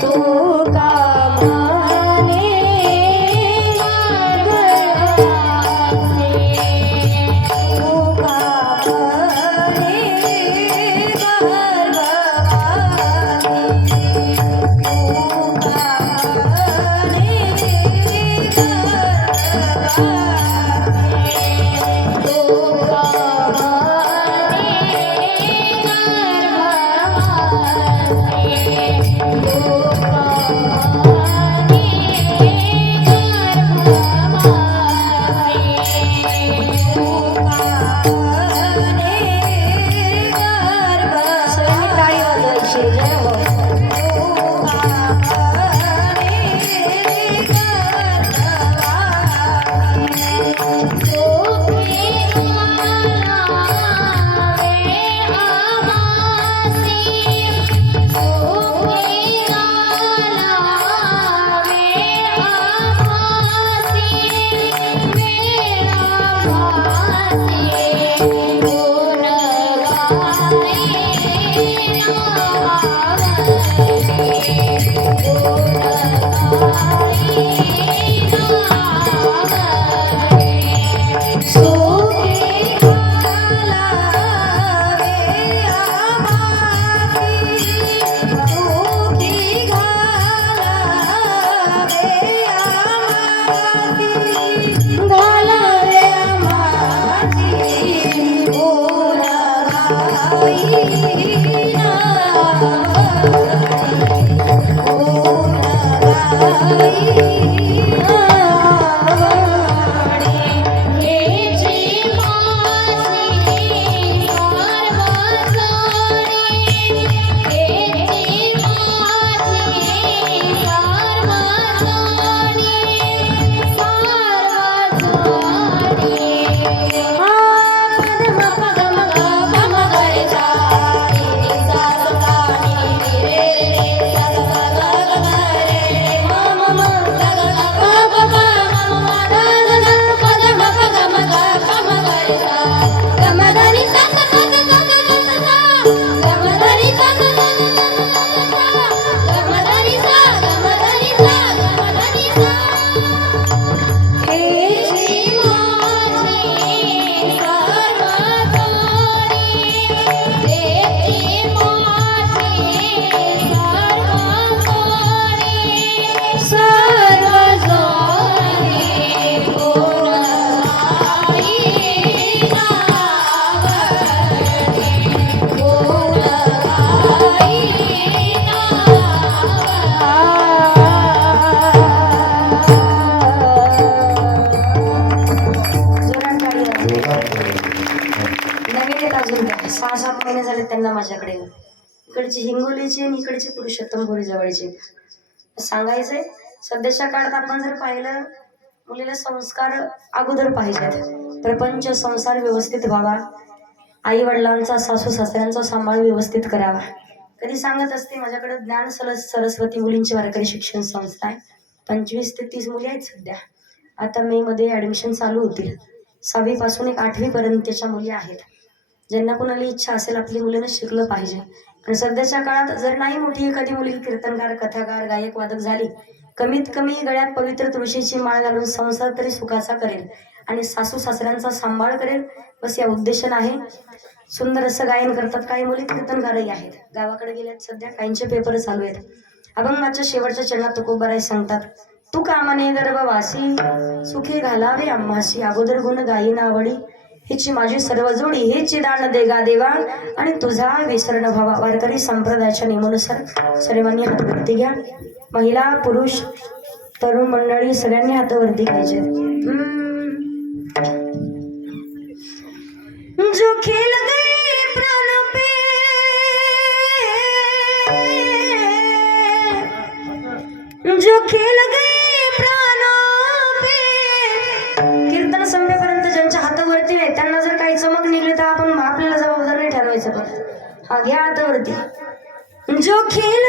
तू का You. महिने झाले त्यांना माझ्याकडे. इकडचे हिंगोलीचे आणि इकडचे पुरुषोत्तम गोरी जवळचे. सांगायचंय सध्याच्या काळात आपण जर पाहिलं मुलीला संस्कार अगोदर पाहिजेत. प्रपंच संसार व्यवस्थित व्हावा. आई वडिलांचा सासू सासऱ्यांचा सांभाळ व्यवस्थित करावा. कधी सांगत असते माझ्याकडे ज्ञान सरस सरस्वती मुलींची वारकरी शिक्षण संस्था आहे. पंचवीस ते तीस मुली आहेत सध्या. आता मे मध्ये ऍडमिशन चालू होतील. सहावी पासून एक आठवीपर्यंत त्याच्या मुली आहेत. ज्यांना कोणाला इच्छा असेल आपली मुलीनं शिकलं पाहिजे. आणि सध्याच्या काळात जर नाही मोठी एखादी मुलगी कीर्तनकार कथाकार गायक वादक झाली कमीत कमी गळ्यात पवित्र तुळशीची माळ घालून संसार तरी सुखाचा करेल आणि सासू सासऱ्यांचा सांभाळ करेल बस या उद्देशानं आहे. सुंदर असं गायन करतात काही मुली कीर्तनकारही आहेत. गावाकडे गेल्यात सध्या काहींचे पेपर चालू आहेत. अभंगाच्या शेवटच्या चरणात तुकोबाराय सांगतात तू कामाने गर्भवासी सुखी घालावे आम्हाशी अगोदर गुण गायी आवडी हिची माझी सर्व जोडी हेची दान देगा देवा आणि तुझा विसरण व्हावा वारकरी संप्रदायाच्या नियमानुसार सर्वांनी हातवरती घ्या. महिला पुरुष तरुण मंडळी सगळ्यांनी हातावरती घ्यायचे. जो खेल जो खेल गए पण हा घ्या हातावरती जो खेल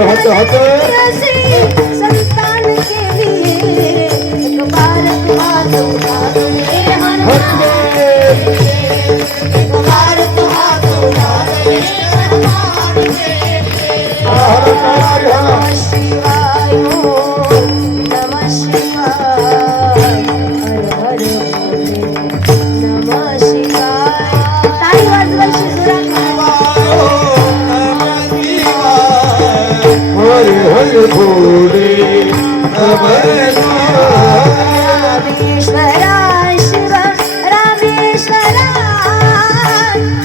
हात हात हात. असे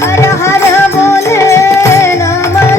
हर हर बोले नमः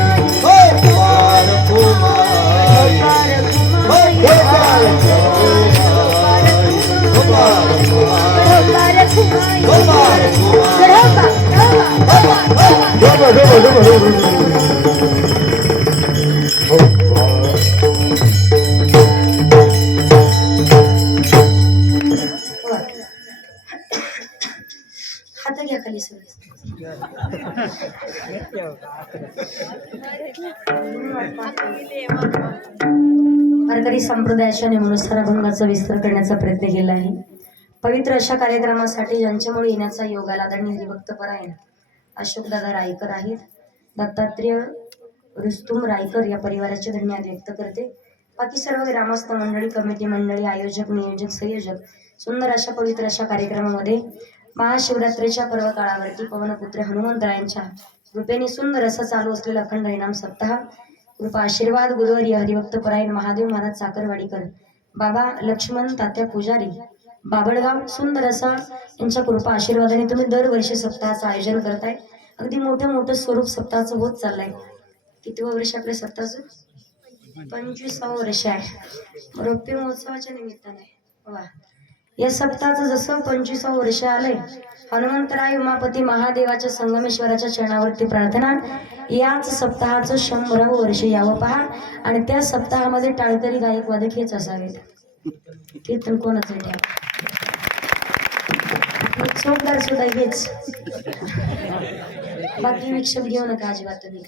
वारकरी संप्रदायाच्या नेमनुसार अभंगाचा विस्तार करण्याचा प्रयत्न केला आहे. पवित्र अशा कार्यक्रमासाठी ज्यांच्यामुळे येण्याचा योग आला. निर्भक्त हरिभक्त परायण. अशोकदादा रायकर आहेत. दत्तात्रेय रुस्तुम रायकर या परिवाराचे धन्यवाद व्यक्त करते. बाकी सर्व ग्रामस्थ मंडळी कमिटी मंडळी आयोजक नियोजक संयोजक सुंदर अशा पवित्र अशा कार्यक्रमामध्ये महाशिवरात्रीच्या पर्व काळावरती पवनपुत्र हनुमंतरायांच्या कृपेने सुंदर असं चालू असलेला अखंड इनाम सप्ताह कृपा आशीर्वाद गुरुवर्य हरिभक्त परायण महादेव महाराज साखरवाडीकर बाबा लक्ष्मण तात्या पुजारी बाबळगाव सुंदर असा यांच्या कृपा आशीर्वादाने तुम्ही दरवर्षी सप्ताहाचं आयोजन करताय. अगदी मोठं मोठं स्वरूप सप्ताहाचं होत चाललंय. किती वर्ष आपल्या सप्ताहाचं? पंचवीसावं वर्ष आहे. रौप्य महोत्सवाच्या निमित्ताने. वा. या सप्ताहाचं जसं पंचवीसावं वर्ष आलंय हनुमंतराय उमापती महादेवाच्या संगमेश्वराच्या चरणावरती प्रार्थना. याच सप्ताहाचं शंभरावं वर्ष यावं पहा. आणि त्या सप्ताहामध्ये टाळकरी गायक वादक हेच असावेत. कीर्तन कोणाचं ठेवा चोपदार सुद्धा हेच. बाकी विक्षेप घेऊ नका अजिबात तुम्ही.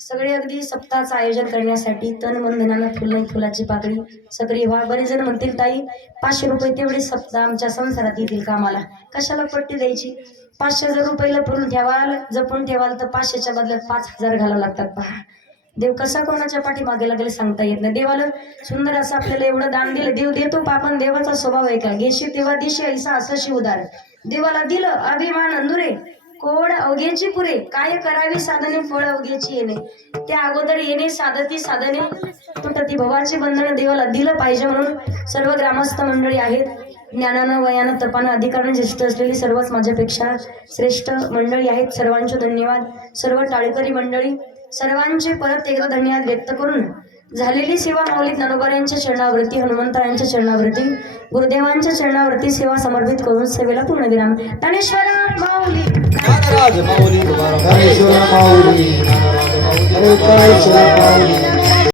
सगळे अगदी सप्ताहाचं आयोजन करण्यासाठी तन मन धनानं फुलाची पाकळी सक्रिय व्हा बरेच जण म्हणतील ताई पाचशे रुपये तेवढे सप्ताह आमच्या संसारात येतील कामाला कशाला पट्टी द्यायची? पाचशे जर रुपयाला पुरून ठेवाल जपून ठेवाल तर पाचशेच्या बदल्यात पाच हजार घालावं लागतात पहा. देव कसा कोणाच्या पाठीमागे लागेल सांगता येत नाही. देवाला सुंदर असं आपल्याला एवढं दान दिलं. देव देतो पापन देवाचा स्वभाव आहे का? घेशी तेव्हा देशी ऐसा असं शिवदार. देवाला दिलं अभिमान नुरे कोड अवघ्याची पुरे काय करावी साधने फळ अवघ्याची येणे. त्या अगोदर येणे साधती साधने तुटती भवाचे बंधन देवाला दिलं पाहिजे म्हणून सर्व ग्रामस्थ मंडळी आहेत. ज्ञानानं वयानं तपानं अधिकारानं ज्येष्ठ असलेली सर्वच माझ्यापेक्षा श्रेष्ठ मंडळी आहेत. सर्वांचे धन्यवाद. सर्व टाळकरी मंडळी सर्वांचे परत एकदा धन्यवाद व्यक्त करून झालेली सेवा माऊली ज्ञानोबाऱ्यांच्या चरणावरती हनुमंतरायांच्या चरणावरती गुरुदेवांच्या चरणावरती सेवा समर्पित करून सेवेला पूर्णविराम ज्ञानेश्वरा माऊली. ज्ञानराज माऊली. तुकाराम ज्ञानेश्वर माऊली. ज्ञानेश्वर माऊली.